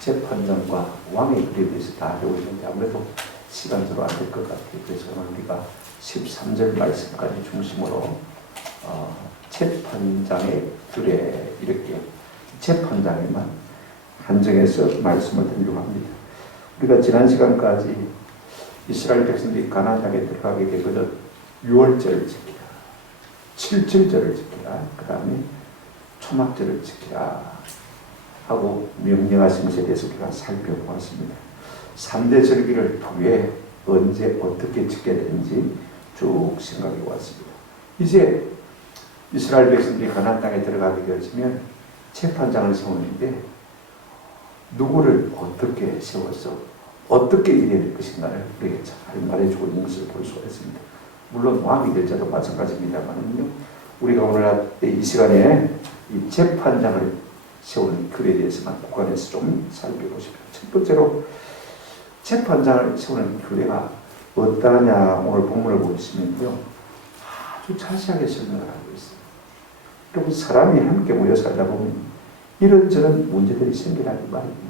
재판장과 왕의 글에 대해서 다 알고 있는데 아무래도 시간적으로 안 될 것 같아요. 그래서 오늘 우리가 13절 말씀까지 중심으로 재판장의 글에 이렇게 재판장에만 한정해서 말씀을 드리려고 합니다. 우리가 지난 시간까지 이스라엘 백성들이 가나안 땅에 들어가게 되거든 6월절을 지키라, 7절절을 지키라, 그 다음에 초막절을 지키라 하고 명령하신 것에 대해서 우리가 살펴보았습니다. 3대 절기를 왜 언제 어떻게 지켜야 되는지 쭉 생각해 왔습니다. 이제 이스라엘 백성들이 가나안 땅에 들어가게 되어지면 재판장을 세우는데 누구를 어떻게 세워서 어떻게 일해야 될 것인가를 우리에게 잘 말해주고 있는 것을 볼 수가 있습니다. 물론 왕이 될 자도 마찬가지입니다만요. 우리가 오늘 이 시간에 이 재판장을 세우는 글에 대해서만 구간에서 좀 살펴보십시오. 첫 번째로 재판장을 세우는 규례가 어떠하냐 오늘 본문을 보시면요. 아주 자세하게 설명을 하고 있어요. 여러분 사람이 함께 모여 살다 보면 이런저런 문제들이 생기라는 말입니다.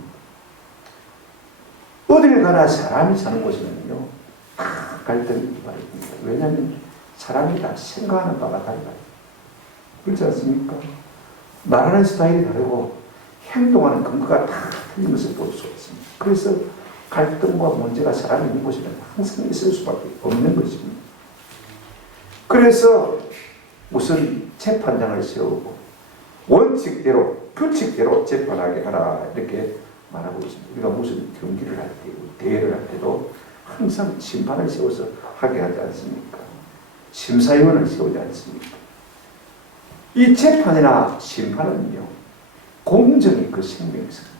어딜 가나 사람이 사는 곳에는요. 다 갈등이 있습니다. 왜냐하면 사람이 다 생각하는 바가 다르다. 그렇지 않습니까? 말하는 스타일이 다르고 행동하는 근거가 다 틀린 것을 볼 수 있습니다. 그래서 갈등과 문제가 사람이 있는 곳에는 항상 있을 수밖에 없는 것입니다. 그래서 무슨 재판장을 세우고 원칙대로 규칙대로 재판하게 하라 이렇게 말하고 있습니다. 우리가 무슨 경기를 할 때, 대회를 할 때도 항상 심판을 세워서 하게 하지 않습니까? 심사위원을 세우지 않습니까? 이 재판이나 심판은요, 공정이 그 생명이습니다.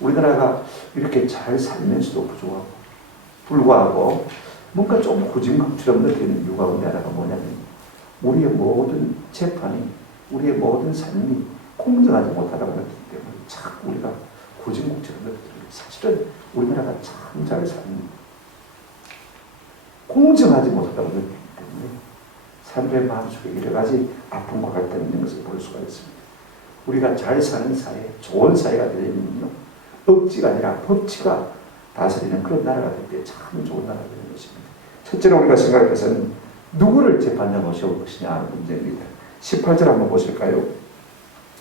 우리나라가 이렇게 잘 살면서도 불구하고 뭔가 좀 후진국처럼 느끼는 이유가 하나가 뭐냐면 우리의 모든 재판이, 우리의 모든 삶이 공정하지 못하다고 느끼기 때문에 자꾸 우리가 후진국처럼 느끼는 사실은 우리나라가 참 잘 삽니다. 공정하지 못하다고 느끼기 때문에 사람들의 마음속에 여러 가지 아픔과 갈등이 있는 것을 볼 수가 있습니다. 우리가 잘 사는 사회, 좋은 사회가 되려면요, 억지가 아니라 법치가 다스리는 그런 나라가 될 때 참 좋은 나라가 되는 것입니다. 첫째로 우리가 생각할 것은 누구를 재판장으로 세울 것이냐 하는 문제입니다. 18절 한번 보실까요?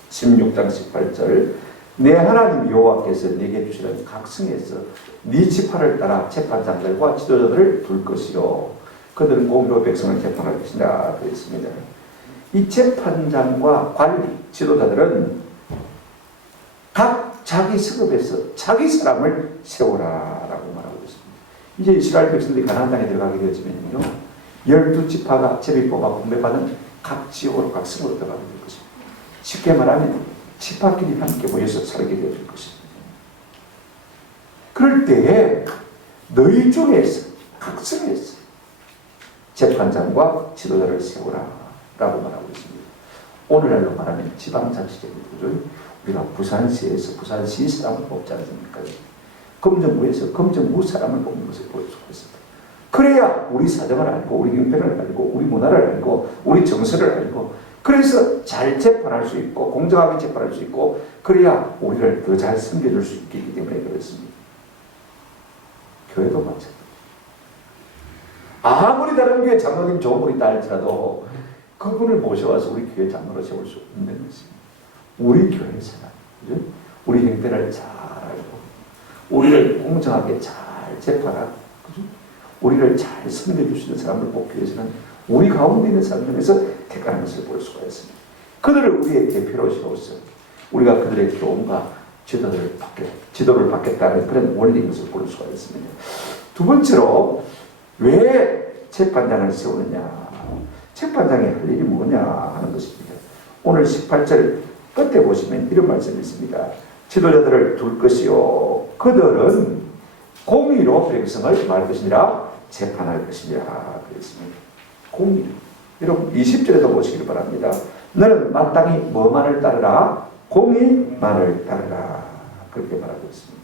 16장 18절 내 하나님 여호와께서 네게 주시는 각 성에서 네 지파를 따라 재판장들과 지도자들을 둘 것이요 그들은 공의로 백성을 재판할 것이다 그랬습니다. 이 재판장과 관리, 지도자들은 각 자기 성읍에서 자기 사람을 세우라라고 말하고 있습니다. 이제 이스라엘 백성들이 가나안 땅에 들어가게 되어지면요 12지파가 제비 뽑아 분배받은 각 지역으로 각 성으로 들어가게 될 것입니다. 쉽게 말하면 지파끼리 함께 모여서 살게 될 것입니다. 그럴 때에 너희 중에서 각 성에서 재판장과 지도자를 세우라 라고 말하고 있습니다. 오늘날로 말하면 지방자치적인 구조를 우리가 부산시에서 부산시 사람을 뽑지 않습니까? 검정구에서 검정구 사람을 뽑는 것을 볼 수가 있습니다. 그래야 우리 사정을 알고 우리 형편을 알고 우리 문화를 알고 우리 정서를 알고 그래서 잘 재판할 수 있고 공정하게 재판할 수 있고 그래야 우리를 더 잘 섬겨줄 수 있기 때문에 그렇습니다. 교회도 마찬가지입니다. 아무리 다른 교회 장로님 좋은 분이 있다 할지라도 그분을 모셔와서 우리 교회 장로로 세울 수 없는 것입니다. 우리 교회 사람, 그죠? 우리 형편을 잘 알고 우리를 공정하게 잘 재판하고 그죠? 우리를 잘 섬겨줄 수 있는 사람을 뽑기 위해서는 우리 가운데 있는 사람 중에서 택하는 것을 볼 수가 있습니다. 그들을 우리의 대표로 세워서 우리가 그들의 교훈과 지도를 받겠다는 그런 원리인 것을 볼 수가 있습니다. 두 번째로 왜 재판장을 세우느냐, 재판장이 할 일이 뭐냐 하는 것입니다. 오늘 18절 끝에 보시면 이런 말씀이 있습니다. 지도자들을 둘 것이요 그들은 공의로 백성을 말 것이니라 재판할 것이니라 그랬습니다. 공의. 여러분 20절에도 보시기를 바랍니다. 너는 마땅히 뭐만을 따르라? 공의만을 따르라. 그렇게 말하고 있습니다.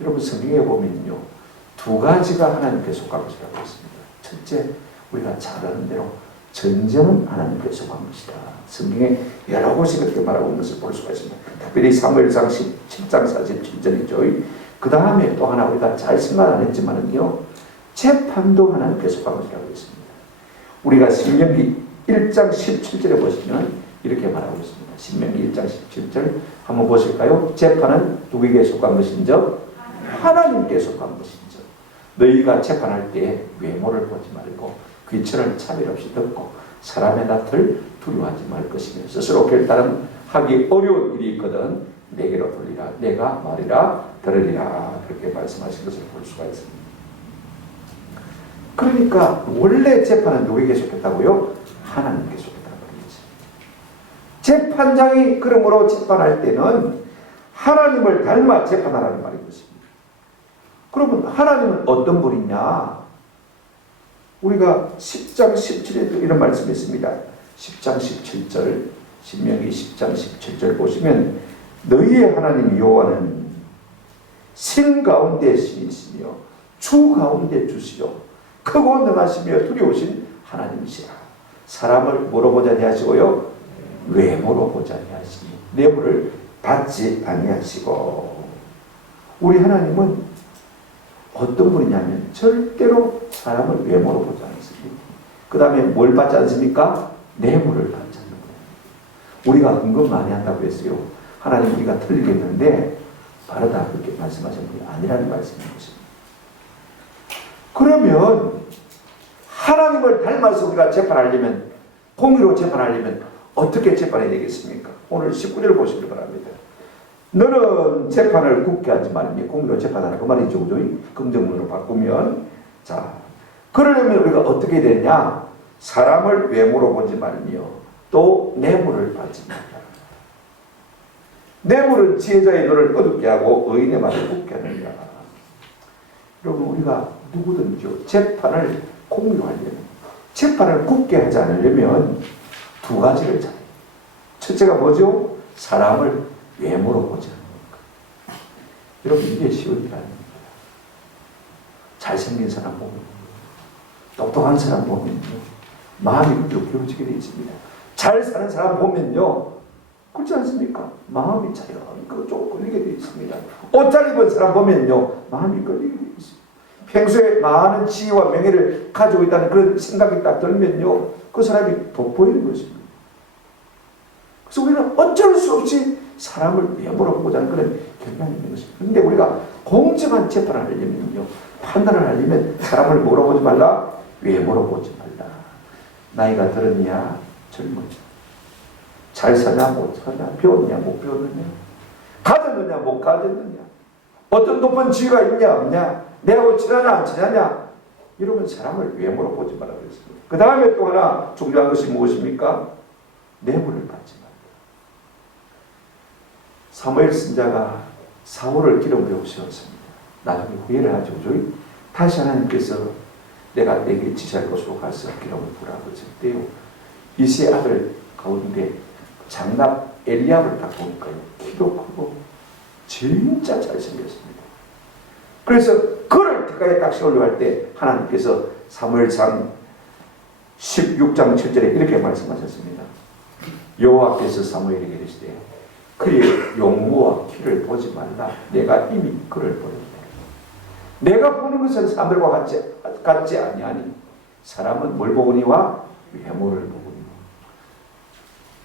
여러분 성경에 보면요. 두 가지가 하나님께 속한 것이라고 했습니다. 첫째, 우리가 잘 아는 대로 전쟁은 하나님께서 한 것이다. 성경에 여러 곳에 그렇게 말하고 있는 것을 볼 수가 있습니다. 특별히 사무엘상 17장 47절이죠. 그 다음에 또 하나 우리가 잘 생각 안 했지만은요, 재판도 하나님께서 한 것이라고 했습니다. 우리가 신명기 1장 17절에 보시면 이렇게 말하고 있습니다. 신명기 1장 17절 한번 보실까요? 재판은 누구에게 속한 것인즉 하나님께 속한 것인즉 너희가 재판할 때 외모를 보지 말고 귀천을 차별 없이 듣고 사람의 낯을 두려워하지 말 것이며 스스로 결단하기 어려운 일이 있거든 내게로 돌리라. 내가 말이라 들으리라. 그렇게 말씀하신 것을 볼 수가 있습니다. 그러니까 원래 재판은 누구에게 속했다고요? 하나님께 속했다는 말이지. 재판장이 그러므로 재판할 때는 하나님을 닮아 재판하라는 말인 것입니다. 그러면 하나님은 어떤 분이냐? 우리가 10장 17절에도 이런 말씀이 있습니다. 10장 17절, 신명기 10장 17절 보시면 너희의 하나님 여호와는 신 가운데 신이시며 주 가운데 주시요 크고 능하시며 두려우신 하나님이시라. 사람을 뭐로 보지 아니하시고요? 외모로 보지 아니하시니 내부를 받지 아니하시고. 우리 하나님은 어떤 분이냐면 절대로 사람을 외모로 보지 않습니다. 그 다음에 뭘 받지 않습니까? 내부를 받지 않는 거예요. 우리가 은근 많이 한다고 했어요. 하나님 우리가 틀리겠는데 바르다 그렇게 말씀하신 분이 아니라는 말씀인 것입니다. 그러면 하나님을 닮아서 우리가 재판하려면, 공의로 재판하려면 어떻게 재판해야 되겠습니까? 오늘 19절을 보시기 바랍니다. 너는 재판을 굳게 하지 말며 공의로 재판하라. 그 말이죠. 긍정문으로 바꾸면, 자, 그러려면 우리가 어떻게 해야 되냐? 사람을 외모로 보지 말며 또 뇌물을 받지 말라. 뇌물은 지혜자의 눈을 어둡게 하고 의인의 말을 굳게 하느니라. 여러분, 우리가 누구든지 재판을 공의로 하려면, 재판을 굳게 하지 않으려면 두 가지를 잘해요. 첫째가 뭐죠? 사람을 외모로 보지 않는 것. 여러분, 이게 쉬운 일 아닙니다. 잘생긴 사람 보면, 똑똑한 사람 보면요, 마음이 기울어지게 되어 있습니다. 잘 사는 사람 보면요, 그렇지 않습니까? 마음이 자연스럽게 좀 끌리게 되어 있습니다. 옷 잘 입은 사람 보면요, 마음이 끌리게 되어 있습니다. 평소에 많은 지위와 명예를 가지고 있다는 그런 생각이 딱 들면요, 그 사람이 돋보이는 것입니다. 그래서 우리는 어쩔 수 없이 사람을 외모로 보자는 그런 경향이 있는 것입니다. 그런데 우리가 공정한 재판을 하려면요, 판단을 하려면 사람을 뭐로 보지 말라? 외모로 보지 말라. 나이가 들었냐? 젊었냐? 잘 사냐? 못 사냐? 배웠냐? 못 배웠느냐? 가졌느냐? 못 가졌느냐? 어떤 높은 지위가 있냐? 없냐? 내하고 친하냐? 안 친하냐? 이러면 사람을 외모로 보지 말라 그랬습니다. 그 다음에 또 하나 중요한 것이 무엇입니까? 뇌물을 받지 말라. 사무엘 선지자가 사울을 기름으로 세웠습니다. 나중에 후회를 하죠. 다시 하나님께서 내가 내게 지시할 곳으로 가서 기름을 부으라고 했을 때요, 이세 아들 가운데 장남 엘리압을 딱 보니까요, 키도 크고 진짜 잘생겼습니다. 그래서 그를 특가에 딱 세우려고 할 때 하나님께서 사무엘상 16장 7절에 이렇게 말씀하셨습니다. 여호와께서 사무엘에게 이르시되 그의 용모와 키를 보지 말라. 내가 이미 그를 보였다. 내가 보는 것은 사람들과 같지 아니하니 사람은 뭘 보거니와 외모를 보거니와.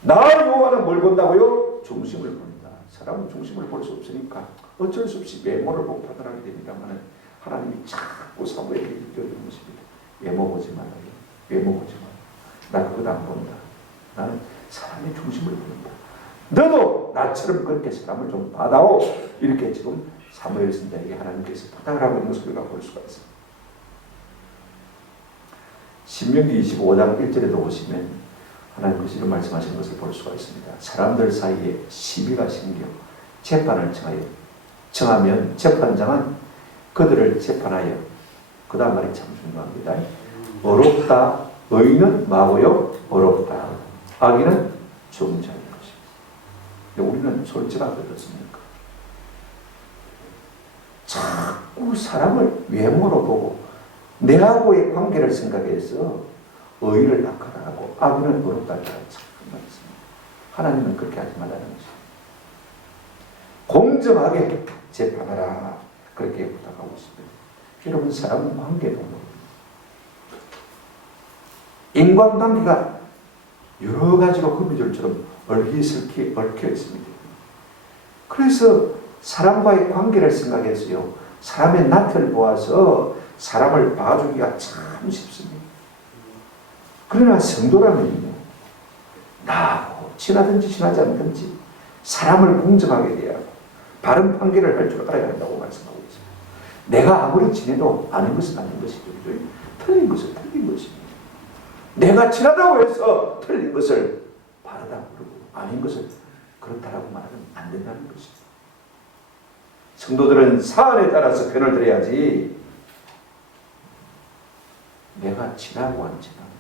나 여호와는 뭘 본다고요? 중심을 본다. 사람은 중심을 볼 수 없으니까 어쩔 수 없이 외모를 보고 판단하게 됩니다만 하나님이 자꾸 사무엘에게 일깨워주는 것입니다. 외모 보지 말라. 외모 보지 말라. 나 그것 안 본다. 나는 사람의 중심을 본다. 너도 나처럼 그렇게 사람을 좀 받아오. 이렇게 지금 사무엘 선지자에게 하나님께서 부탁을 하고 있는 것을 우리가 볼 수가 있습니다. 신명기 25장 1절에도 보시면 하나님께서 이런 말씀하시는 것을 볼 수가 있습니다. 사람들 사이에 시비가 생겨 재판을 정하면 재판장은 그들을 재판하여, 그 다음 말이 참 중요합니다. 어렵다. 의인은 뭐고요? 어렵다. 악인은 정죄하는 것입니다. 근데 우리는 솔직하게 어떻습니까? 자꾸 사람을 외모로 보고 내하고의 관계를 생각해서 의를 악하다 하고 악인은 의롭다 하라. 참 말했습니다. 하나님은 그렇게 하지 말라는 것입니다. 공정하게 재판하라. 그렇게 부탁하고 있습니다. 여러분, 사람은 관계동물입니다. 인간관계가 여러 가지로 거미줄처럼 얽히설키 얽혀 있습니다. 그래서 사람과의 관계를 생각해서요, 사람의 낯을 보아서 사람을 봐주기가 참 쉽습니다. 그러나 성도라면요, 나하고 친하든지 친하지 않든지 사람을 공정하게 대하고 바른 판결을 할 줄 알아야 한다고 말씀하고 있습니다. 내가 아무리 지내도 아는 것은 아는 것이죠. 틀린 것은 틀린 것입니다. 내가 친하다고 해서 틀린 것을 바르다고 그러고 아닌 것을 그렇다라고 말하면 안 된다는 것입니다. 성도들은 사안에 따라서 편을 들어야지 내가 친하고 안 친하고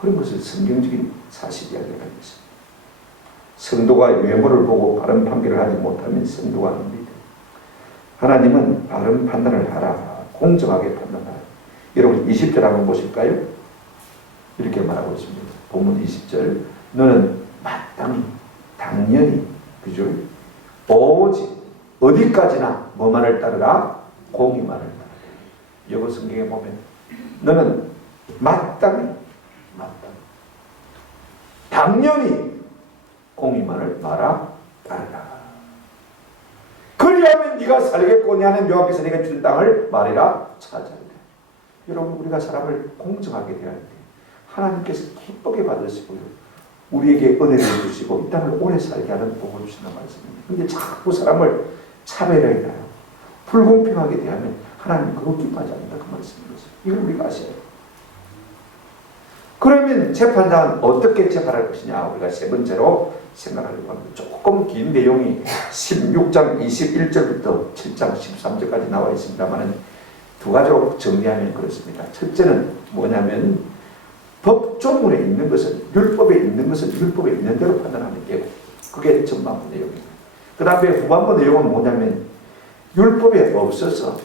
그런 것을 성경적인 사실 이야기를 하고 있습니다. 성도가 외모를 보고 바른 판결을 하지 못하면 성도가 아닙니다. 하나님은 바른 판단을 하라. 공정하게 판단하라. 여러분 20절 한번 보실까요? 이렇게 말하고 있습니다. 본문 20절. 너는 마땅히 당연히 그죠? 오직 어디까지나 뭐만을 따르라? 공의만을 따르라. 여거 성경에 보면 너는 마땅히 당연히 공의만을 따르라. 그리하면 네가 살겠고 내 하나님 여호와께서 네가 준 땅을 말이라 차지하리라. 여러분, 우리가 사람을 공정하게 대할 때 하나님께서 기쁘게 받으시고요, 우리에게 은혜를 주시고 이 땅을 오래 살게 하는 복을 주신다는 말씀입니다. 그런데 자꾸 사람을 차별해야 해요. 불공평하게 대하면 하나님 그거 기뻐하지 않는다 그 말씀인 거죠. 이걸 우리가 아셔야 해요. 그러면 재판장은 어떻게 재판할 것이냐, 우리가 세 번째로 생각하려고 합니다. 조금 긴 내용이 16장 21절부터 7장 13절까지 나와 있습니다만 두 가지로 정리하면 그렇습니다. 첫째는 뭐냐면 법조문에 있는 것은, 율법에 있는 것은 율법에 있는 대로 판단하는 게고, 그게 전반부 내용입니다. 그 다음에 후반부 내용은 뭐냐면 율법에 없어서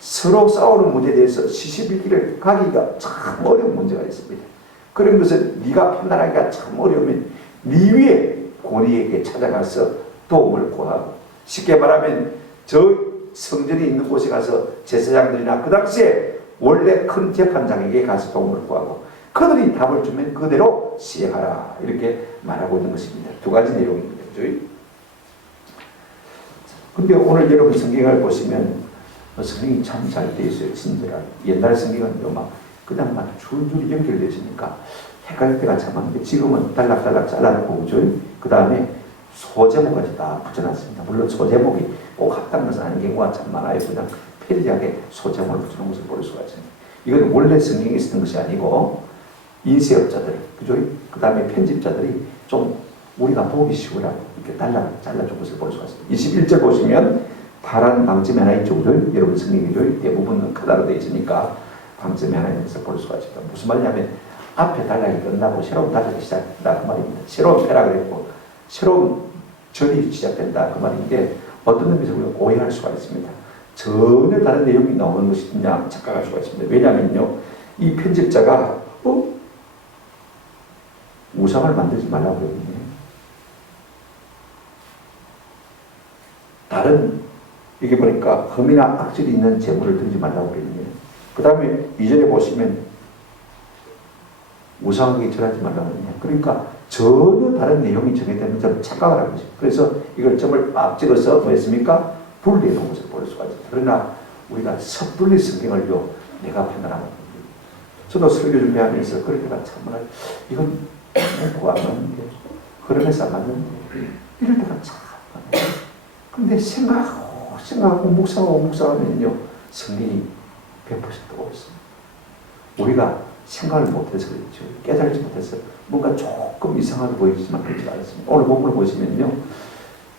서로 싸우는 문제에 대해서 시시비기를 가기가 참 어려운 문제가 있습니다. 그런 것은 네가 판단하기가 참 어려우면 네 위에 고리에게 찾아가서 도움을 구하고, 쉽게 말하면 저 성전이 있는 곳에 가서 제사장들이나 그 당시에 원래 큰 재판장에게 가서 도움을 구하고 그들이 답을 주면 그대로 시행하라. 이렇게 말하고 있는 것입니다. 두 가지 내용입니다. 근데 오늘 여러분 성경을 보시면 성경이 참 잘 되어 있어요. 친절하게. 옛날 성경은 막 그냥 막 줄줄이 연결되어 있으니까 헷갈릴 때가 참 많은데 지금은 달락달락 잘라놓고 그 다음에 소제목까지 다 붙여놨습니다. 물론 소제목이 꼭 합당한 것은 아닌 경우가 참 많아요. 그냥 편리하게 소제목을 붙여놓은 것을 볼 수가 있습니다. 이건 원래 성경에 쓰는 것이 아니고 인쇄업자들, 그죠? 그 다음에 편집자들이 좀 우리가 보기 쉬우라고 이렇게 잘라준 것을 볼 수가 있습니다. 21절 보시면 파란 방점이 하나 있죠. 여러분 성경이죠. 대부분은 크다로 되어 있으니까 방점이 하나 있는 것을 볼 수가 있습니다. 무슨 말이냐면 앞에 단락이 끝나고 새로운 단락이 시작된다 그 말입니다. 새로운 패락을 했고 새로운 절이 시작된다 그 말인데 어떤 의미에서 우리가 오해할 수가 있습니다. 전혀 다른 내용이 나오는 것이냐 착각할 수가 있습니다. 왜냐하면요, 이 편집자가 우상을 만들지 말라고 그러거든요. 다른 이게 보니까 흠이나 악질이 있는 재물을 드리지 말라고 그러거든요. 그 다음에 이전에 보시면 우상에게 절하지 말라고 그러거든요. 그러니까 전혀 다른 내용이 정해되는 점 착각을 하는 거죠. 그래서 이걸 점을 빡 찍어서 뭐 했습니까? 분리해 놓은 것을 볼 수가 있어요. 그러나 우리가 섣불리 성경을요, 내가 판단하는 겁니다. 저도 설교 준비하면서 그럴 때가 참 많아요. 이건 구하는데 흐름에서 안 맞는데 이럴 때가 참 많아요. 근데 생각하고 묵상하면요, 성경이 100% 옳습니다. 우리가 생각을 못해서 그렇죠. 깨달지 못해서 뭔가 조금 이상하게 보이지만 그렇지 않습니다. 오늘 본문을 보시면요,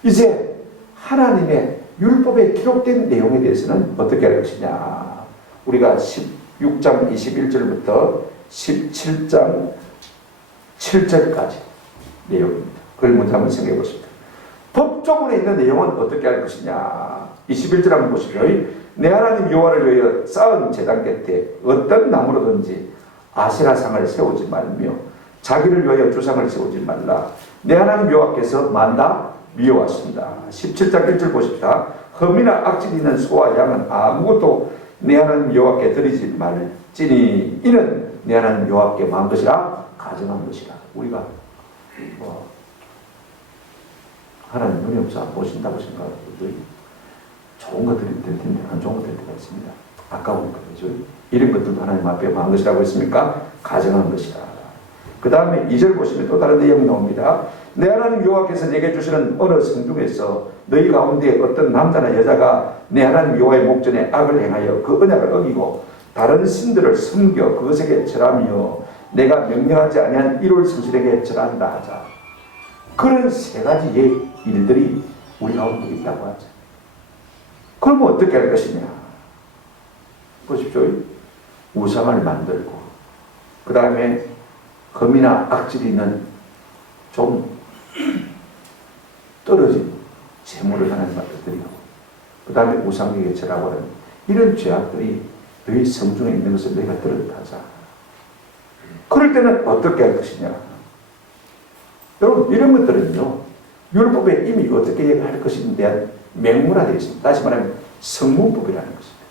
이제 하나님의 율법에 기록된 내용에 대해서는 어떻게 할 것이냐, 우리가 16장 21절부터 17장 7절까지 내용입니다. 그걸 먼저 한번 생각해 보십시오. 법조문에 있는 내용은 어떻게 할 것이냐. 21절 한번 보시죠. 내 하나님 여호와를 위하여 쌓은 제단 곁에 어떤 나무로든지 아세라상을 세우지 말며 자기를 위하여 주상을 세우지 말라. 내 하나님 여호와께서 만다 미워하신다. 17장 1절 보십시다. 흠이나 악질이 있는 소와 양은 아무것도 내 하나님 여호와께 드리지 말지니 이는 내 하나님 여호와께 마음 것이라 가정한 것이라. 우리가 하나님 눈이 없어 안 보신다고 생각하고 좋은 것들이 될 텐데 안 좋은 것들이 될 때가 있습니다. 아까우니까 그죠? 이런 것들도 하나님 앞에 마음 것이라고 했습니까? 가정한 것이라. 그 다음에 2절 보시면 또 다른 내용이 나옵니다. 내 하나님 여호와께서 내게 주시는 어느 성 중에서 너희 가운데 어떤 남자나 여자가 내 하나님 여호와의 목전에 악을 행하여 그 언약을 어기고 다른 신들을 섬겨 그것에게 절하며 내가 명령하지 아니한 일월 성실에게 절한다 하자. 그런 세 가지의 일들이 우리 가운데 있다고 하죠. 그러면 어떻게 할 것이냐? 보십시오. 우상을 만들고 그 다음에 흠이나 악질이 있는 좀 떨어진 재물을 하나님 앞에 드리고 그 다음에 우상에게 절하고 하는 이런 죄악들이 너희 성중에 있는 것을 너희가 들었다 하자. 그럴 때는 어떻게 할 것이냐? 여러분 이런 것들은요 율법에 이미 어떻게 할 것인에 대한 맹문화되어 있습니다. 다시 말하면 성문법이라는 것입니다.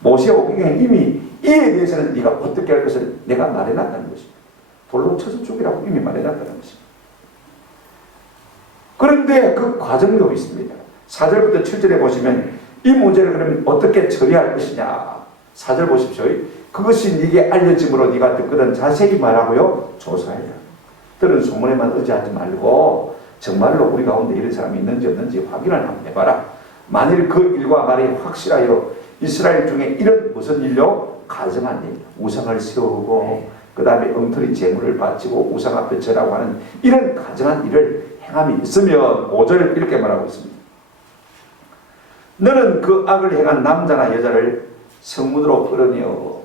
모세오경에 이미 이에 대해서는 네가 어떻게 할 것을 내가 말해놨다는 것입니다. 돌로 쳐서 죽이라고 이미 말해놨다는 것입니다. 그런데 그 과정도 있습니다. 4절부터 7절에 보시면 이 문제를 그러면 어떻게 처리할 것이냐. 4절 보십시오. 그것이 네게 알려짐으로 네가 듣거든 자세히 말하고요 조사해라. 들은 소문에만 의지하지 말고 정말로 우리 가운데 이런 사람이 있는지 없는지 확인을 한번 해봐라. 만일 그 일과 말이 확실하여 이스라엘 중에 이런 무슨 일로 가정한 일, 우상을 세우고 그 다음에 엉터리 재물을 바치고 우상 앞에 절하고 하는 이런 가정한 일을 행함이 있으면 5절 이렇게 말하고 있습니다. 너는 그 악을 행한 남자나 여자를 성문으로 끌어내어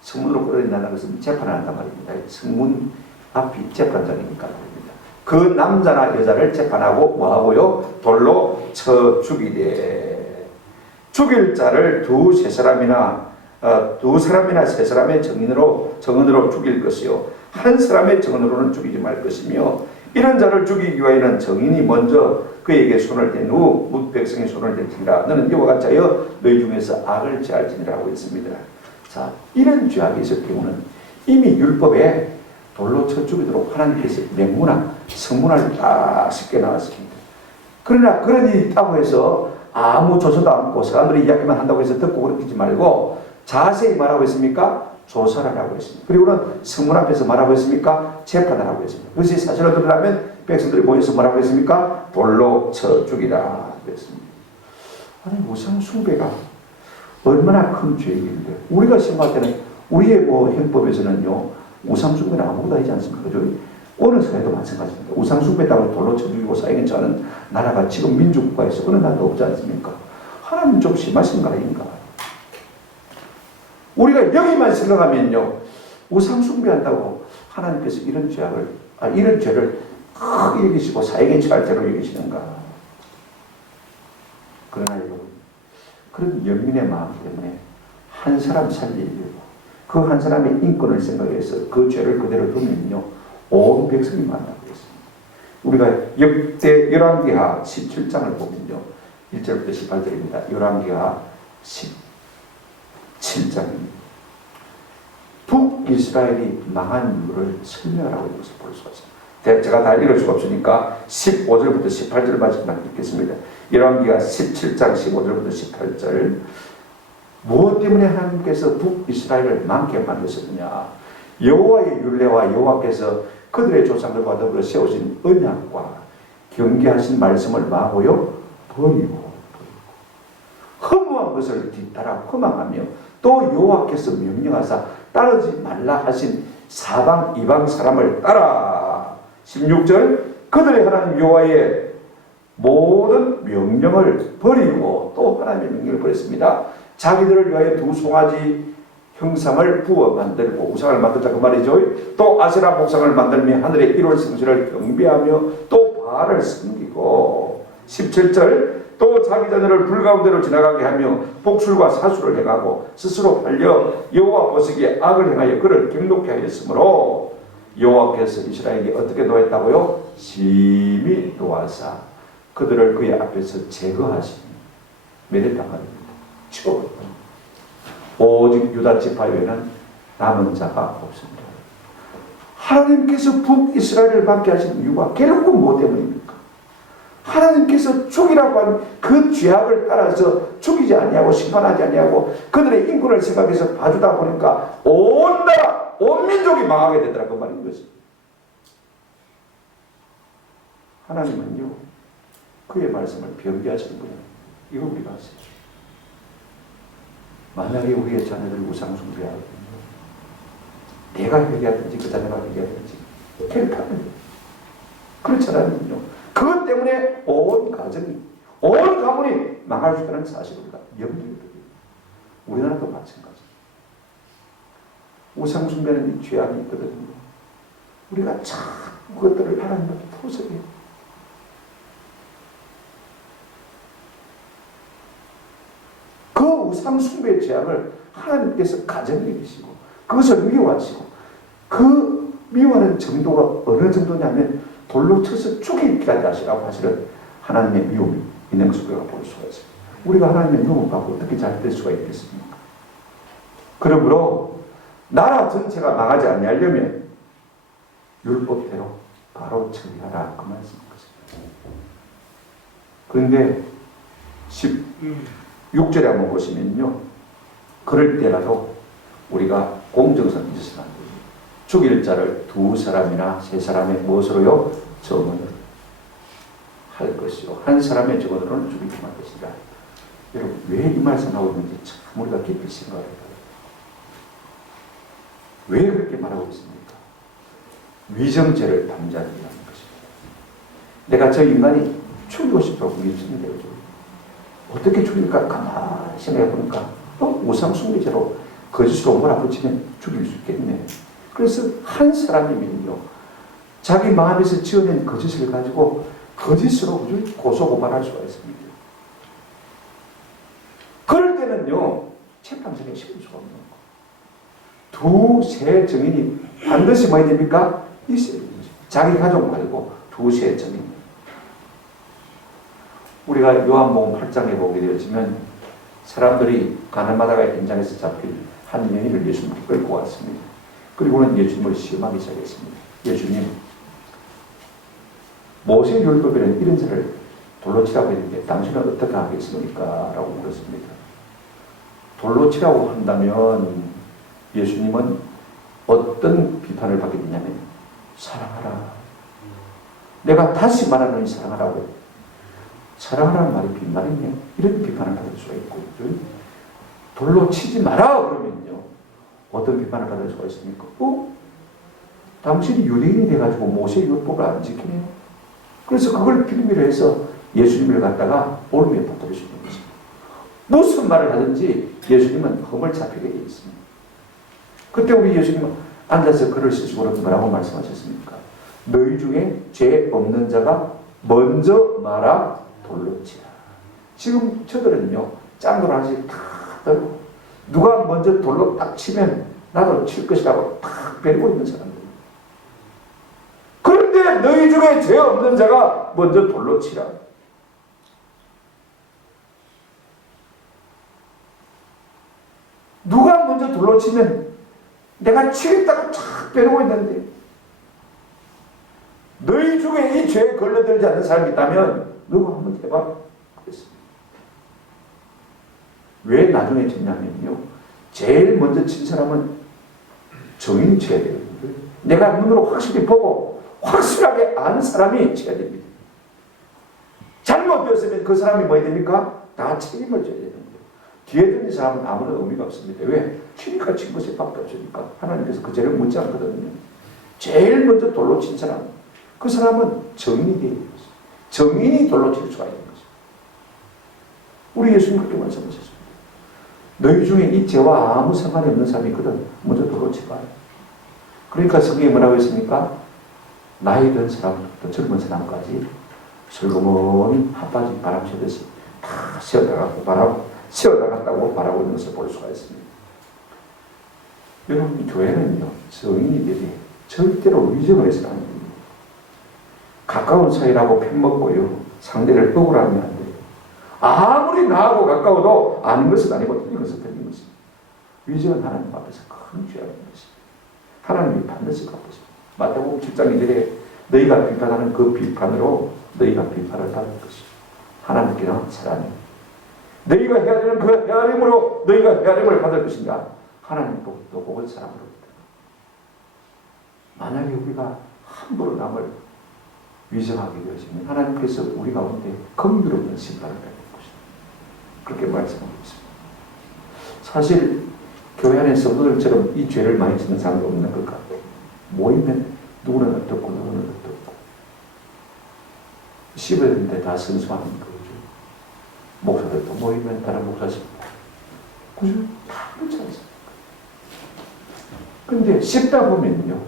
성문으로 끌어낸다는 것은 재판을 한단 말입니다. 성문 앞이 재판장이니까 말입니다. 그 남자나 여자를 재판하고 뭐하고요? 돌로 쳐 죽이되 죽일 자를 두 사람이나 세 사람의 정언으로 죽일 것이요 한 사람의 정언으로는 죽이지 말 것이며 이런 자를 죽이기 위하여는 정인이 먼저 그에게 손을 댄 후 뭇 백성이 손을 댈지니라. 너는 이와 같이 하여 너희 중에서 악을 제할지니라고 했습니다. 자, 이런 죄악이 있을 경우는 이미 율법에 돌로 쳐 죽이도록 하나님께서 맹문화, 성문화를 딱 쉽게 나왔습니다. 그러나 그런 일이 있다고 해서 아무 조사도 않고 사람들이 이야기만 한다고 해서 듣고 그러지 말고 자세히 말하고 있습니까? 조사를 하고 있습니다. 그리고는 성문 앞에서 말하고 있습니까? 재판을 하고 있습니다. 그것이 사실을 들으려면 백성들이 모여서 뭐라고 했습니까? 돌로 쳐 죽이라 그랬습니다. 아니 우상 숭배가 얼마나 큰 죄인데 우리가 생각할 때는 우리의 형법에서는요 우상 숭배는 아무것도 아니지 않습니까? 그죠? 어느 사회도 마찬가지입니다. 우상 숭배다고 돌로 쳐 죽이고 사형에 처하는 나라가 지금 민주국가에서 어느 나라도 없지 않습니까? 하나님 좀 심하신 거 아닌가? 우리가 여기만 생각하면요 우상 숭배한다고 하나님께서 이런 죄를 크게 여기시고 사형에 처할 대로 여기시는가? 그러나 여러분 그런 연민의 마음 때문에 한 사람 살리려고 그 한 사람의 인권을 생각해서 그 죄를 그대로 두면요 온 백성이 만나고 있습니다. 우리가 역대 열왕기하 17장을 보면요 1절부터 18절입니다. 열왕기하 17장입니다. 북이스라엘이 망한 이유를 설명하고 있는 것을 볼 수가 있습니다. 제가 다 읽을 수가 없으니까 15절부터 18절까지만 읽겠습니다. 열왕기하 17장 15절부터 18절. 무엇 때문에 하나님께서 북이스라엘을 망케 만드셨느냐? 여호와의 율례와 여호와께서 그들의 조상들과 더불어 세우신 언약과 경계하신 말씀을 마고요 버리고 허무한 것을 뒤따라 허망하며 또 여호와께서 명령하사 따르지 말라 하신 사방 이방 사람을 따라 16절 그들의 하나님 여호와의 모든 명령을 버리고 또 하나님의 명령을 버렸습니다. 자기들을 위하여 두 송아지 형상을 부어 만들고 우상을 만들자 그 말이죠. 또 아세라 목상을 만들며 하늘의 일월 성실을 경배하며 또 바알을 섬기고 17절 또 자기 자녀를 불가운데로 지나가게 하며 복술과 사수를 행하고 스스로 팔려 여호와 보시기에 악을 행하여 그를 경록케 하였으므로 여호와께서 이스라엘에게 어떻게 노했다고요? 심히 노하사 그들을 그의 앞에서 제거하시니 멸했다는 치워버렸다. 오직 유다 지파 외에는 남은 자가 없습니다. 하나님께서 북이스라엘을 받게 하신 이유가 결국은 뭐 때문입니까? 하나님께서 죽이라고 한 그 죄악을 따라서 죽이지 아니하고 심판하지 아니하고 그들의 인권을 생각해서 봐주다 보니까 온 나라, 온 민족이 망하게 되더라 그 말인 거죠. 하나님은요 그의 말씀을 변개하시는 거예요. 이거 우리가 아세요. 만약에 우리의 자녀들 우상 숭배하거든요. 내가 회개하든지 그 자녀가 회개하든지 결판은 그렇잖아요. 그것 때문에 온 가정이 온 가문이 망할 수 있다는 사실을 우리가 염두에 두고 우리나라도 마찬가지. 우상 숭배는 이 죄악이 있거든요. 우리가 자꾸 그것들을 하나님께 포석해요. 그 우상 숭배의 죄악을 하나님께서 가정에 계시고 그것을 미워하시고 그 미워하는 정도가 어느 정도냐면 돌로 쳐서 죽이기까지 하시라고 하시는 하나님의 미움이 있는 것을 우리가 볼 수가 있어요. 우리가 하나님의 미움을 받고 어떻게 잘 될 수가 있겠습니까? 그러므로 나라 전체가 망하지 않으려면 율법대로 바로 처리하라 그 말씀인 것입니다. 그런데 16절에 한번 보시면요. 그럴 때라도 우리가 공정성 있어서는 안 됩니다. 죽일 자를 2사람이나 3사람의 무엇으로요? 증언을 할 것이요. 한 사람의 증언으로는 죽이지 말 것이다. 여러분 왜 이 말씀 나오고 있는지 참 우리가 깊이 생각을 해요. 왜 그렇게 말하고 있습니까? 위정죄를 담자는 것입니다. 내가 저 인간이 죽이고 싶다고 믿습니다. 어떻게 죽일까 가만히 생각해 보니까 우상숭배죄로 거짓으로 몰아붙이면 죽일 수 있겠네. 그래서 한 사람이면요 자기 마음에서 지어낸 거짓을 가지고 거짓으로 고소고발할 수가 있습니다. 그럴 때는요 재판장에 심을 수가 없는 거. 2, 3 증인이 반드시 뭐야 됩니까? 있어야 됩니다. 자기 가족 말고 2, 3 증인. 우리가 요한복음 8장에 보게 되었지만 사람들이 가늠하다가 현장에서 잡힌 한 여인을 예수님께 끌고 왔습니다. 그리고는 예수님을 시험하기 시작했습니다. 예수님, 모세 율법에는 이런 자를 돌로 치라고 했는데 당신은 어떻게 하겠습니까? 라고 물었습니다. 돌로 치라고 한다면 예수님은 어떤 비판을 받게 되냐면 사랑하라. 내가 다시 말하는 사랑하라고. 사랑하라는 말이 빈말이냐? 이런 비판을 받을 수가 있고 돌로 치지 마라 그러면요 어떤 비판을 받을 수가 있습니까? 당신이 유대인이 돼가지고 모세 율법을 안 지키네요. 그래서 그걸 빌미로 해서 예수님을 갖다가 올무에 붙들을 수 있는 것입니다. 무슨 말을 하든지 예수님은 흠을 잡히게 되어 있습니다. 그때 우리 예수님은 앉아서 글을 쓰시고 뭐라고 말씀하셨습니까? 너희 중에 죄 없는 자가 먼저 말아 돌로 치라. 지금 저들은요 짱돌 하나씩 다 들고 누가 먼저 돌로 딱 치면 나도 칠 것이라고 딱 베리고 있는 사람들. 그런데 너희 중에 죄 없는 자가 먼저 돌로 치라. 누가 먼저 돌로 치면 내가 치겠다고 쫙 베리고 있는데 너희 중에 이 죄에 걸려들지 않는 사람이 있다면 너가 한번 해봐. 그랬습니다. 왜 나중에 쳤냐면요. 제일 먼저 친 사람은 정인이 쳐야 돼요. 내가 눈으로 확실히 보고 확실하게 아는 사람이 쳐야 됩니다. 잘못되었으면 그 사람이 뭐 해야 됩니까? 다 책임을 져야 되는 거예요. 뒤에 든 사람은 아무런 의미가 없습니다. 왜? 치니까 친 것이 밖에 없으니까. 하나님께서 그 죄를 묻지 않거든요. 제일 먼저 돌로 친 사람. 그 사람은 정인이 되어 있는 거죠. 정인이 돌로 칠 수가 있는 거죠. 우리 예수님 그렇게 말씀하셨습니다. 너희 중에 이 죄와 아무 상관이 없는 사람이 있거든. 먼저 돌로 치봐요. 그러니까 성경에 뭐라고 했습니까? 나이 든 사람부터 젊은 사람까지 슬그머니 핫바지 바람 쐬듯이 다 세워나갔다고 바라고 있는 것을 볼 수가 있습니다. 여러분, 교회는요, 성인이들이 절대로 위정을 해서는 안 됩니다. 가까운 사이라고 편먹고요, 상대를 억울하면 안 돼요. 아무리 나하고 가까워도 아는 것은 아니고 틀린 것은 틀린 것입니다. 위정은 하나님 앞에서 큰 죄악인 것입니다. 하나님이 반드시 갚으십니다. 마태복음 7장 2절에 너희가 비판하는 그 비판으로 너희가 비판을 받을 것이다. 하나님께는 사랑이 너희가 헤아리는 그 헤아림으로 너희가 헤아림을 받을 것인가? 하나님도 또 그걸 사랑으로부터. 만약에 우리가 함부로 남을 위정하게 되어지면 하나님께서 우리 가운데 긍휼없는 심판을 받을 것이다. 그렇게 말씀하고 있습니다. 사실 교회 안에 성도들처럼 이 죄를 많이 짓는 사람도 없는 것 같아요. 모이면 누구는 어떻고 누구는 어떻고 씹어야 되는데 다 선수하는 거죠. 목사들도 모이면 다른 목사 씹고 그죠? 다 그렇지 않습니까? 그런데 씹다 보면요,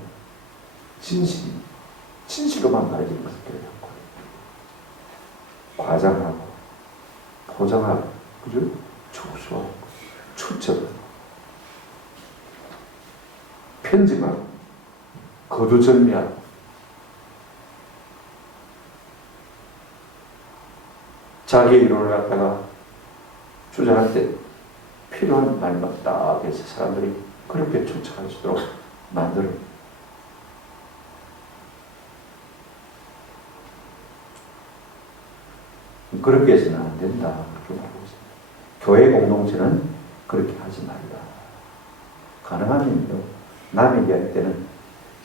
진실로만 말해지는 것을 깨닫고 과장하고 포장하고 그죠? 조소하고 추측하고 편집하고 거두절미하고 자기의 이론을 갖다가 주장할 때 필요한 말만 딱 해서 사람들이 그렇게 추측할 수 있도록 만들어. 그렇게 해서는 안 된다. 그렇게 말하고 있습니다. 교회 공동체는 그렇게 하지 말라. 가능하면요, 남의 이야기 때는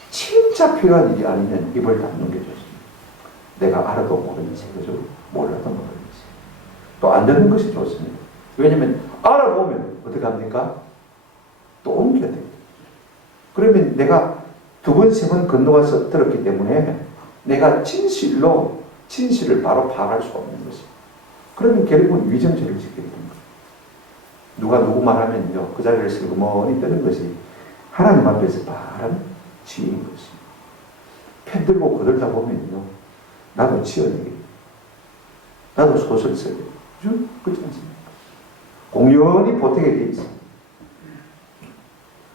진짜 필요한 일이 아니면 입을 닫는 게 좋습니다. 내가 알아도 모르는지, 그죠? 몰라도 모르는지. 또 안 듣는 것이 좋습니다. 왜냐면 알아보면 어떻게 합니까? 또 옮겨야 돼요. 그러면 내가 두 번, 세 번 건너와서 들었기 때문에 내가 진실을 바로 파악할 수가 없는 것이에요. 그러면 결국은 위정죄를 짓게 되는 거예요. 누가 누구 말하면요, 그 자리를 슬그머니 뜨는 것이 하나님 앞에서 바른 지혜인 것입니다. 펜 들고 거들다 보면요, 나도 지어내게, 나도 소설 써야 돼요. 그죠? 그렇지 않습니까? 공연히 보태게 되어 있어요.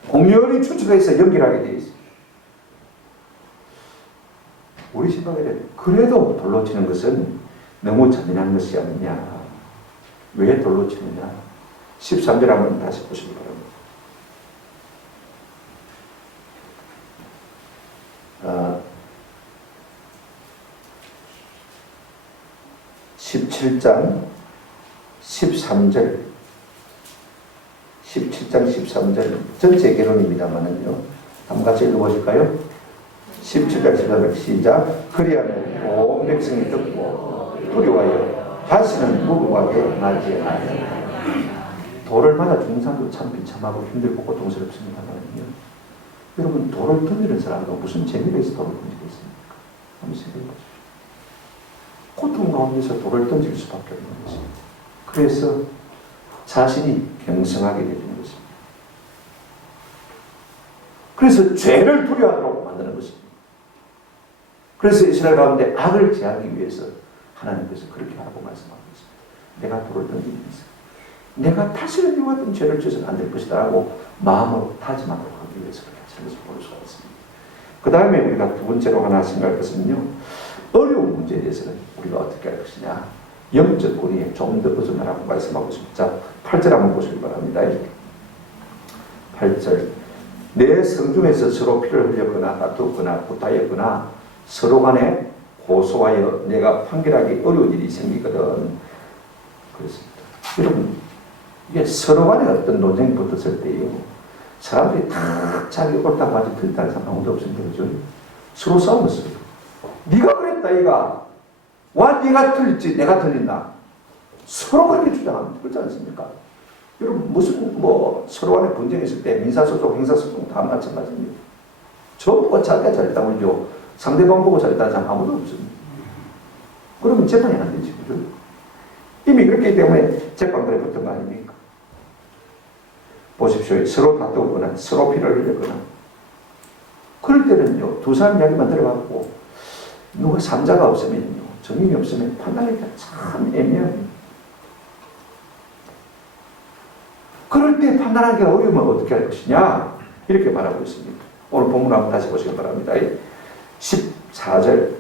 공연히 추측해서 연결하게 되어 있어요. 우리 생각에는 그래도 돌로 치는 것은 너무 잔인한 것이 아니냐. 왜 돌로 치느냐? 13절 한번 다시 보시기 바랍니다. 17장 13절 13절 전체 개론입니다만은요, 한번 같이 읽어보실까요? 17절 13절 시작. 그리하면 온 백성이 듣고 두려워하여 다시는 무궁하게 나지 않으리라. 돌을 맞아 죽는 사람도 참 비참하고 힘들고 고통스럽습니다만요, 여러분, 돌을 던지는 사람도 무슨 재미가 있어 돌을 던지겠습니까? 한번 생각해 보십시오. 고통 가운데서 돌을 던질 수밖에 없는 것입니다. 그래서 자신이 경성하게 되는 것입니다. 그래서 죄를 두려워하도록 만드는 것입니다. 그래서 이스라엘 가운데 악을 제하기 위해서 하나님께서 그렇게 하라고 말씀하고 있습니다. 내가 돌을 던지면서 내가 다시는 이와 같은 죄를 지어서는 안 될 것이다 라고 마음으로 다짐하도록 하기 위해서 그렇게 하시는 것을 볼 수가 있습니다. 그 다음에 우리가 두 번째로 하나 생각할 것은요, 어려운 문제에 대해서는 우리가 어떻게 할 것이냐, 영적 권위에 좀 더 벗어나라고 말씀하고 있습니다. 자, 8절 한번 보시기 바랍니다. 8절. 내 성중에서 서로 피를 흘렸거나 다투었거나 구타했거나 서로 간에 고소하여 내가 판결하기 어려운 일이 생기거든. 그렇습니다. 여러분, 이게 서로 간에 어떤 논쟁이 붙었을 때요, 사람들이 다 자기 옳다고 하지 틀리다는 사람 아무도 없습니다. 그죠? 서로 싸웠어요. 네가 그랬다, 이가. 와, 네가 틀렸지, 내가 틀린다. 서로 그렇게 주장합니다. 그렇지 않습니까? 여러분, 무슨, 서로 간에 분쟁이 있을 때 민사소송, 행사소송 다 마찬가지입니다. 전부가 자기가 잘했다고 그러죠. 상대방 보고 잘했다는 사람 아무도 없습니다. 그러면 재판이 안 되지, 그죠? 이미 그렇기 때문에 재판관에 붙은 거 아닙니까? 보십시오. 서로 다투거나 서로 피를 흘렸거나 그럴 때는요, 두 사람 이야기만 들어가고 누가 삼자가 없으면요, 정인이 없으면 판단하기가 참 애매합니다. 그럴 때 판단하기 어려우면 어떻게 할 것이냐? 이렇게 말하고 있습니다. 오늘 본문 한번 다시 보시기 바랍니다. 14절,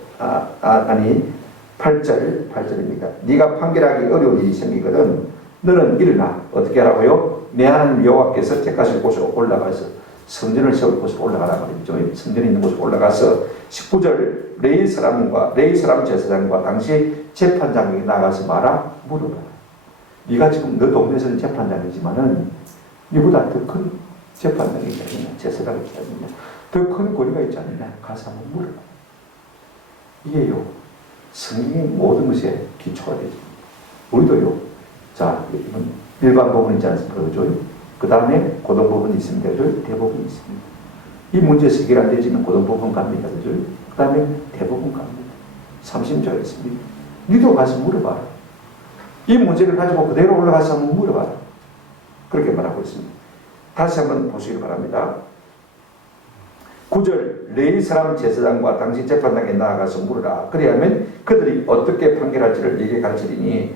8절입니다. 네가 판결하기 어려운 일이 생기거든 너는 일어나 어떻게 하라고요? 내 하나님 여호와께서 택하실 곳으로 올라가서 성전을 세울 곳으로 올라가라 말이죠. 성전이 있는 곳으로 올라가서 19절 레위 사람 제사장과 당시 재판장에게 나가서 물어봐. 네가 지금 너 동네에서는 재판장이지만은 네보다 더 큰 재판장이 있지 않느냐, 제사장이 있지 않느냐, 더 큰 권위가 있지 않느냐, 가서 한번 물어봐. 이게요, 성경의 모든 것에 기초가 되죠. 우리도요, 자, 이건 일반 법은 있지 않습니까? 그죠? 그 다음에 고등법원이 있습니다. 그죠? 대법원이 있습니다. 이 문제에서 해결 안 되지만 고등법원 갑니다. 그죠? 그 다음에 대법원 갑니다. 3심자가 있습니다. 니도 가서 물어봐라. 이 문제를 가지고 그대로 올라가서 한번 물어봐라. 그렇게 말하고 있습니다. 다시 한번 보시기 바랍니다. 9절 레위 사람 제사장과 당시 재판장에 나아가서 물으라. 그리하면 그들이 어떻게 판결할지를 네게 가르치리니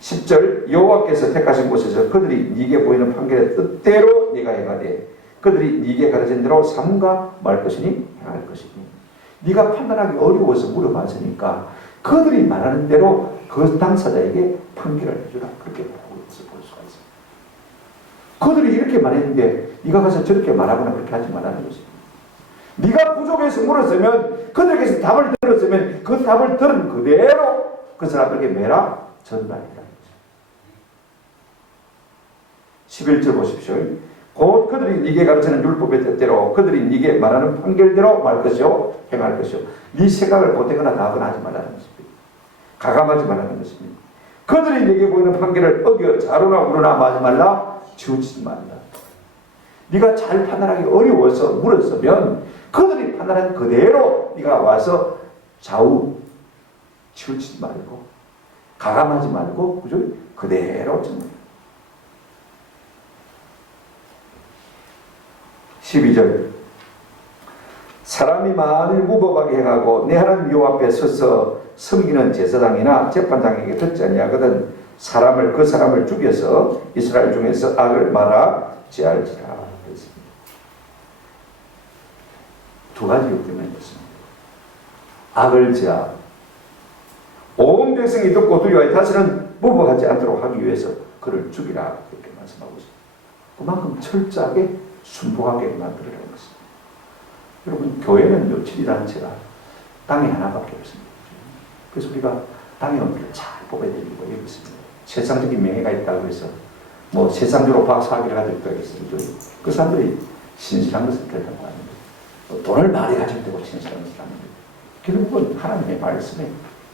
10절 여호와께서 택하신 곳에서 그들이 네게 보이는 판결의 뜻대로 네가 행하되 그들이 네게 가르친 대로 삼가 말 것이니 행할 것이니. 네가 판단하기 어려워서 물어봤으니까 그들이 말하는 대로 그 당사자에게 판결을 해주라. 그렇게 말하고 있어 볼 수가 있습니다. 그들이 이렇게 말했는데 네가 가서 저렇게 말하거나 그렇게 하지 말라는 것입니다. 네가 부족해서 물었으면 그들에게서 답을 들었으면 그 답을 들은 그대로 그 사람에게 매라 전달이라. 11절 보십시오. 곧 그들이 네게 가르치는 율법의 뜻대로 그들이 네게 말하는 판결대로 말 것이요 행할 것이요 네 생각을 보태거나 다하거나 하지 말라는 것입니다. 가감하지 말라는 것입니다. 그들이 네게 보이는 판결을 어겨 자루나 우르나 마지 말라 치우치지 말라. 네가 잘 판단하기 어려워서 물었으면 그들이 판단한 그대로 네가 와서 좌우 치우치지 말고 가감하지 말고 그죠? 그대로 전달. 12절 사람이 만일 무법하게 행하고 내 하나님 여호와 앞에 서서 섬기는 제사장이나 재판장에게 듣지 아니하거든 사람을 그 사람을 죽여서 이스라엘 중에서 악을 말아 제할지라 했습니다. 두 가지 이유 때문에 그렇습니다. 악을 제하 온 백성이 듣고 두려워해 다시는 무법하지 않도록 하기 위해서 그를 죽이라 이렇게 말씀하고 있습니다. 그만큼 철저하게 순복하게 만들어라는 것입니다. 여러분 교회는 치리단체가 땅이 하나밖에 없습니다. 그래서 우리가 땅의 언니를 잘 뽑아야 되는 거 여기 있습니다. 세상적인 명예가 있다고 해서 뭐 세상적으로 박사학위를 가지고 있다고 했습니다. 그 사람들이 신실한 것을 결정하는 거예요. 돈을 많이 가지고 되고 신실한 것을 하는 거예요. 결국은 하나님의 말씀에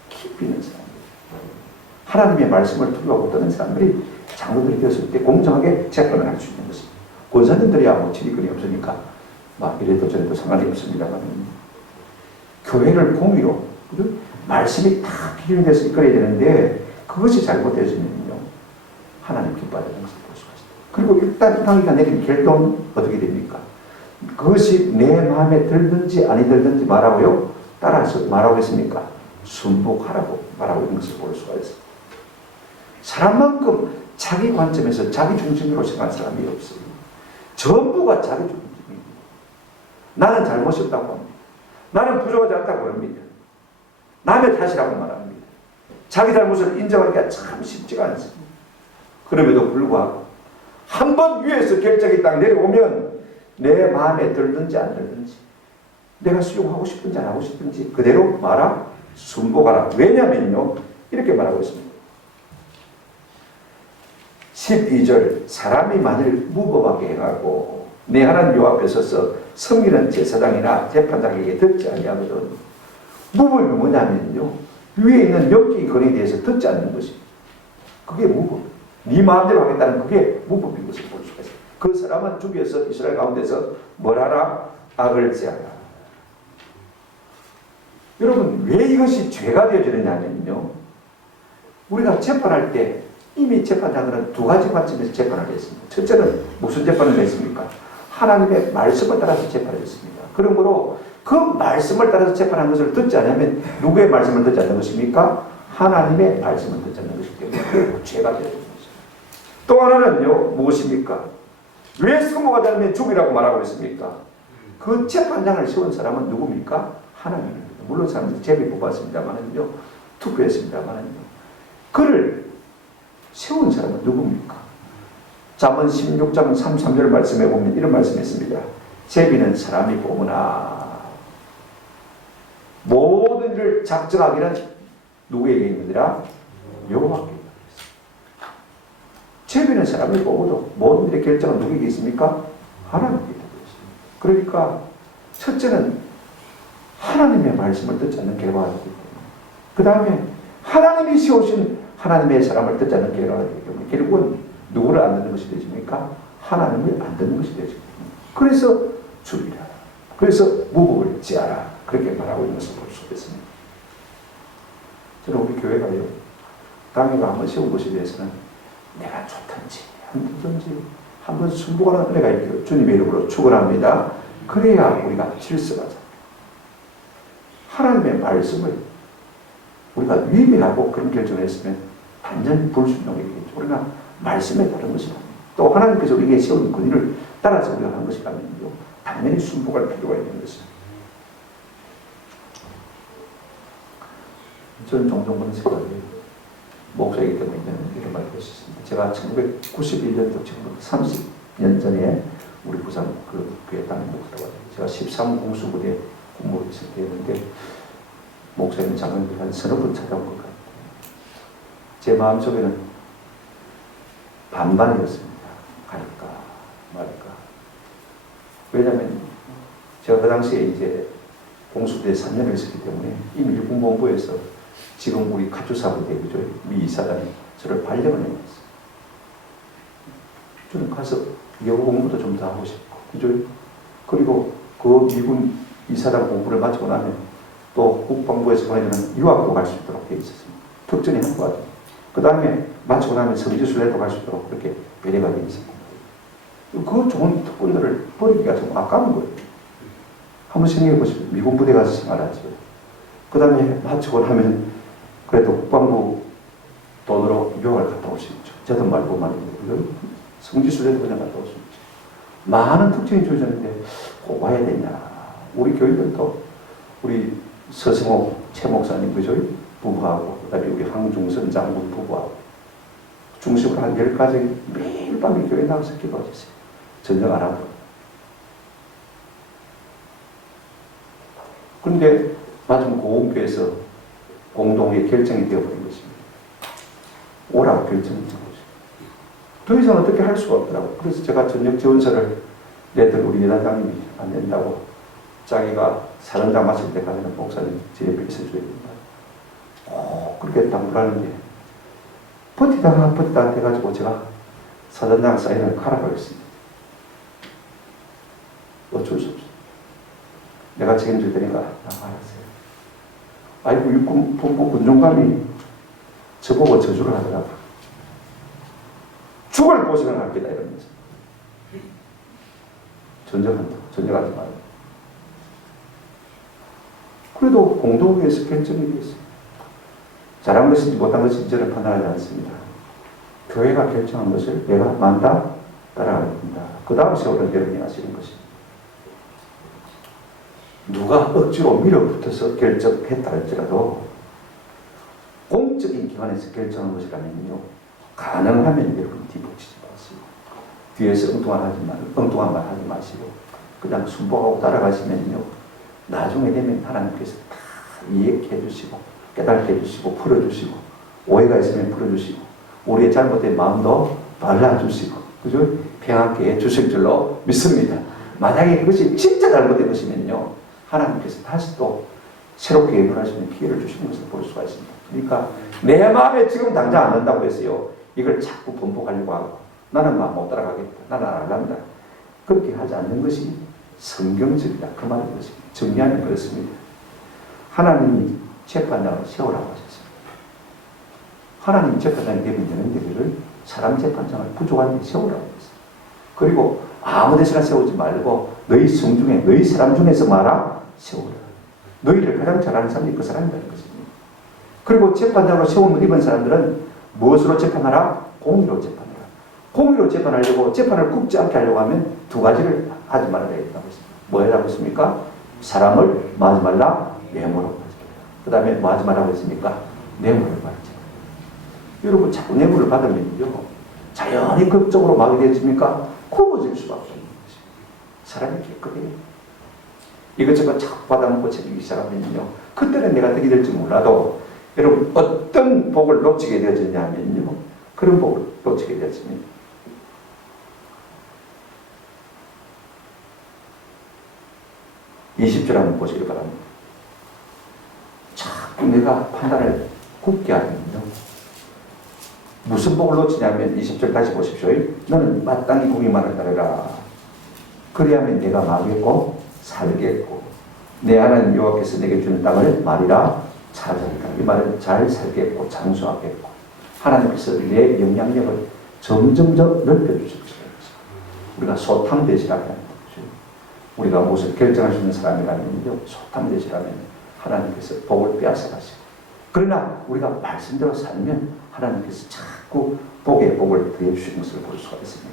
깊이 있는 사람들, 하나님의 말씀을 두려워하고 떠는 사람들이 장로들이 되었을 때 공정하게 재판을 할 수 있는 것입니다. 권사님들이야 뭐 지리권이 없으니까 막 이래도 저래도 상관이 없습니다만 교회를 공의로 말씀이 다 기준이 돼서 이끌어야 되는데 그것이 잘못되어지면요 하나님 기뻐하지 않는 것을 볼 수가 있습니다. 그리고 일단 당이가 내린 결론은 어떻게 됩니까? 그것이 내 마음에 들든지 아니 들든지 말하고요 따라서 말하고 있습니까? 순복하라고 말하고 있는 것을 볼 수가 있습니다. 사람만큼 자기 관점에서 자기 중심으로 생각하는 사람이 없어요. 전부가 자기 중심입니다. 나는 잘못이 없다고 합니다. 나는 부족하지 않다고 합니다. 남의 탓이라고 말합니다. 자기 잘못을 인정하기가 참 쉽지가 않습니다. 그럼에도 불구하고 한 번 위에서 결정이 딱 내려오면 내 마음에 들든지 안 들든지 내가 수용하고 싶든지 안 하고 싶든지 그대로 말아 순복하라. 왜냐면요 이렇게 말하고 있습니다. 12절 사람이 만일 무법하게 행하고 내 하나님 여호와 앞에 서서 섬기는 제사장이나 재판장에게 듣지 아니하거든. 무법이 뭐냐면요 위에 있는 영적인 권위에 대해서 듣지 않는 것입니다. 그게 무법. 네 마음대로 하겠다는 그게 무법인 것을 볼 수가 있어요. 그 사람은 죽여서 이스라엘 가운데서 뭘 하라? 악을 제하라. 여러분 왜 이것이 죄가 되어지느냐면요 우리가 재판할 때 이미 재판장들은 두 가지 관점에서 재판을 했습니다. 첫째는 무슨 재판을 했습니까? 하나님의 말씀을 따라서 재판을 했습니다. 그러므로 그 말씀을 따라서 재판한 것을 듣지 않으면 누구의 말씀을 듣지 않는 것입니까? 하나님의 말씀을 듣지 않는 것이기 때문에 그게 죄가 되는 것입니다. 또 하나는요, 무엇입니까? 왜 성모가 되면 죽이라고 말하고 있습니까? 그 재판장을 세운 사람은 누굽니까? 하나님입니다. 물론 사람들이 제비 뽑았습니다만은요, 투표했습니다만은요. 그를 세운 사람은 누굽니까? 잠언 16장 33절 말씀에 보면 이런 말씀이 있습니다. 제비는 사람이 뽑으나 모든 일을 작정하기는 누구에게 있느니라? 여호와께 있다. 제비는 사람이 뽑아도 모든 일의 결정은 누구에게 있습니까? 하나님께 있다. 그러니까 첫째는 하나님의 말씀을 듣지 않는 결과가 되기 때문에, 그 다음에 하나님이 세우신 하나님의 사람을 듣지 않는 결과가 되기 때문에 결국은 누구를 안 듣는 것이 되십니까? 하나님을 안 듣는 것이 되십니다. 그래서 죽이라. 그래서 무복을 지하라. 그렇게 말하고 있는 것을 볼 수 있습니다. 저는 우리 교회가요, 당회가 한번 세운 것에 대해서는 내가 좋든지 안 좋든지 한번 순복하는 은혜가 있기를 주님의 이름으로 축원합니다. 그래야 우리가 질서가 잡혀요. 하나님의 말씀을 우리가 위배하고 그런 결정을 했으면 완전히 불순종이겠죠. 우리가 말씀에 따른 것이라면, 또 하나님께서 우리에게 세운 권위를 따라서 우리가 하는 것이라면요, 당연히 순복할 필요가 있는 것입니다. 저는 종종 그런 생각을 해요. 목사이기 때문에 이런 말을 할 수 있습니다. 제가 1991년도 지금 30년 전에 우리 부산 그 교회 담임 목사라고 하죠. 제가 13공수부대 공무를 있을 때였는데, 목사님 장로님들이 한 서너 번 찾아온 것 같아요. 제 마음속에는 반반이었습니다. 갈까 말까. 왜냐하면 제가 그 당시에 이제 공수부대 3년을 있었기 때문에 이미 일군본부에서 지금 우리 가주사부대 그죠? 미 이사단이 저를 발령을 해놨어요. 저는 가서 영어 공부도 좀 더 하고 싶고, 그죠? 그리고 그 미군 이사단 공부를 마치고 나면 또 국방부에서 보내주는 유학도 갈 수 있도록 되어 있었습니다. 특전이 한 거 같아요. 그 다음에 마치고 나면 성지순례도 갈 수 있도록 그렇게 배려가 되어 있습니다. 그 좋은 특권들을 버리기가 좀 아까운 거예요. 한번 생각해 보시면 미군 부대 가서 생활하죠. 그 다음에 마치고 나면 그래도 국방부 돈으로 유학을 갔다 올 수 있죠. 저도 말고 말입니다. 성지순례도 그냥 갔다 올 수 있죠. 많은 특징이 주어졌는데 꼭 와야 되냐. 우리 교인들도 우리 서승호 최 목사님 그죠? 부부하고, 그 다음에 우리 황중선 장군 부부하고 중심으로 한 10가정이 매일 밤에 교회 나가서 기도하셨어요. 전쟁 안 하고. 그런데 마침 고흥교에서 공동의 결정이 되어버린 것입니다. 오라고 결정이 된 거죠. 더 이상 어떻게 할 수가 없더라고요. 그래서 제가 전역 지원서를 냈더니 우리 예단장님이 안 된다고, 자기가 사령장 마칠 때까지는 목사님 제 옆에 있어줘야 된다. 그렇게 당부하는데 버티다가 돼가지고 제가 사단장 사인을 가라고 했습니다. 어쩔 수 없어. 내가 책임질 테니까 알았어요. 아이고 육군 본부 군종감이 저보고 저주를 하더라고. 죽을 고생을 할 게다 이러면서. 전쟁하지 말고. 그래도 공동회에서 결정이 되었어요. 잘한 것인지 못한 것인지 저는 판단하지 않습니다. 교회가 결정한 것을 내가 만다 따라가야 된다. 그 다음 세월은 여러분이 하시는 것입니다. 누가 억지로 밀어붙어서 결정했다 할지라도 공적인 기관에서 결정한 것이라면요, 가능하면 여러분 뒤집지 마시고, 뒤에서 엉뚱한 말 하지 마시고 그냥 순복하고 따라가시면요, 나중에 되면 하나님께서 다 이해해 주시고 깨닫게 해주시고 풀어주시고, 오해가 있으면 풀어주시고, 우리의 잘못된 마음도 발라주시고, 그죠? 평안케 해주실 줄로 믿습니다. 만약에 그것이 진짜 잘못된 것이면요, 하나님께서 다시 또 새롭게 예물할 수 있는 기회를 주시는 것을 볼 수가 있습니다. 그러니까 내 마음에 지금 당장 안 된다고 해서요, 이걸 자꾸 번복하려고 하고 나는 마음 못 따라가겠다, 나는 안 할랍니다, 그렇게 하지 않는 것이 성경적이다, 그 말인 것입니다. 정리하면 그렇습니다. 하나님이 재판장을 세우라고 하셨습니다. 하나님 재판장이 되면 되는데 그를 사람 재판장을 부족한 데 세우라고 했어요. 그리고 아무 데서나 세우지 말고 너희 성 중에, 너희 사람 중에서 말아 세우라. 너희를 가장 잘하는 사람이 그 사람이라는 것입니다. 그리고 재판장으로 세움을 입은 사람들은 무엇으로 재판하라? 공의로 재판하라. 공의로 재판하려고 재판을 굽지 않게 하려고 하면 두 가지를 하지 말아야 된다고 했습니다. 뭐 하라고 했습니까? 사람을 마지 말라, 뇌물로 하지 말라. 그 다음에 뭐 하지 말라고 했습니까? 뇌물을 받지 말라. 여러분 자꾸 뇌물을 받으면요 자연히 극적으로 막이 되어집니까? 굽어질 수밖에 없는 것입니다. 사람이 깨끗해요. 이것저것 자꾸 받아먹고 챙기기 시작하면요 그때는 내가 득이 될지 몰라도 여러분 어떤 복을 놓치게 되어지냐면요 그런 복을 놓치게 되었습니다. 20절 한번 보시기 바랍니다. 자꾸 내가 판단을 굽게 하면요 무슨 복을 놓치냐면 20절 다시 보십시오. 너는 마땅히 공의만을 따르라. 그리하면 내가 망했고 살겠고 내 하나님 여호와께서 내게 주는 땅을 말이라 찾아니까 이 말은 잘 살겠고 장수하겠고 하나님께서 내 영향력을 점점 더 넓혀주실 것입니다. 우리가 소탕대지라면 우리가 무엇을 결정할 수 있는 사람이라면요 소탕대지라면 하나님께서 복을 빼앗아가시고 그러나 우리가 말씀대로 살면 하나님께서 자꾸 복에 복을 더해주시는 것을 볼 수가 있습니다.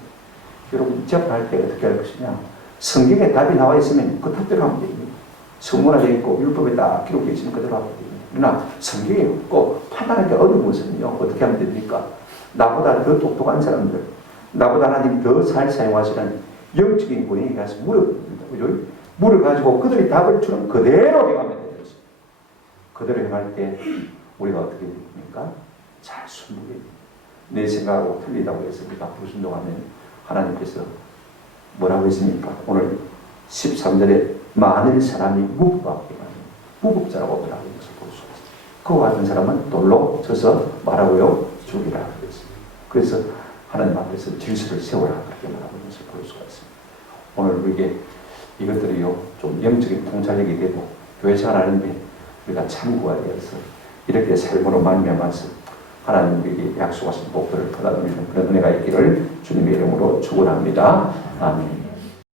여러분 재판할 때 어떻게 할 것이냐 성경에 답이 나와 있으면 그 답대로 하면 됩니다. 성문화되어 있고 율법에 딱 기록되어 있으면 그대로 하면 됩니다. 그러나 성경에 없고 판단하기 어려운 것은요 어떻게 하면 됩니까? 나보다 더 똑똑한 사람들 나보다 하나님 더 잘 사용하시는 영적인 권위에 가서 물어봅니다. 물어가지고 그들이 답을 주는 그대로 행하면 되는 것입니다. 그대로 행할 때 우리가 어떻게 됩니까? 잘 순복해. 내 생각하고 틀리다고 해서 우리가 불순종하면 하나님께서 뭐라고 했습니까? 오늘 13절에 만일 사람이 무법하게 하면 무법자라고 말하는 것을 볼 수 있습니다. 그와 같은 사람은 돌로 쳐서 말하고요 죽이라 그랬습니다. 그래서 하나님 앞에서 질서를 세우라 그렇게 말하는 것을 볼 수가 있습니다. 오늘 우리에게 이것들이요 좀 영적인 통찰력이 되고 교회 생활하는데 우리가 참고해야 해서 이렇게 삶으로 말미암아서 하나님 우리에게 약속하신 복들을 받아들이는 그런 은혜가 있기를 주님의 이름으로 축원합니다. 아멘.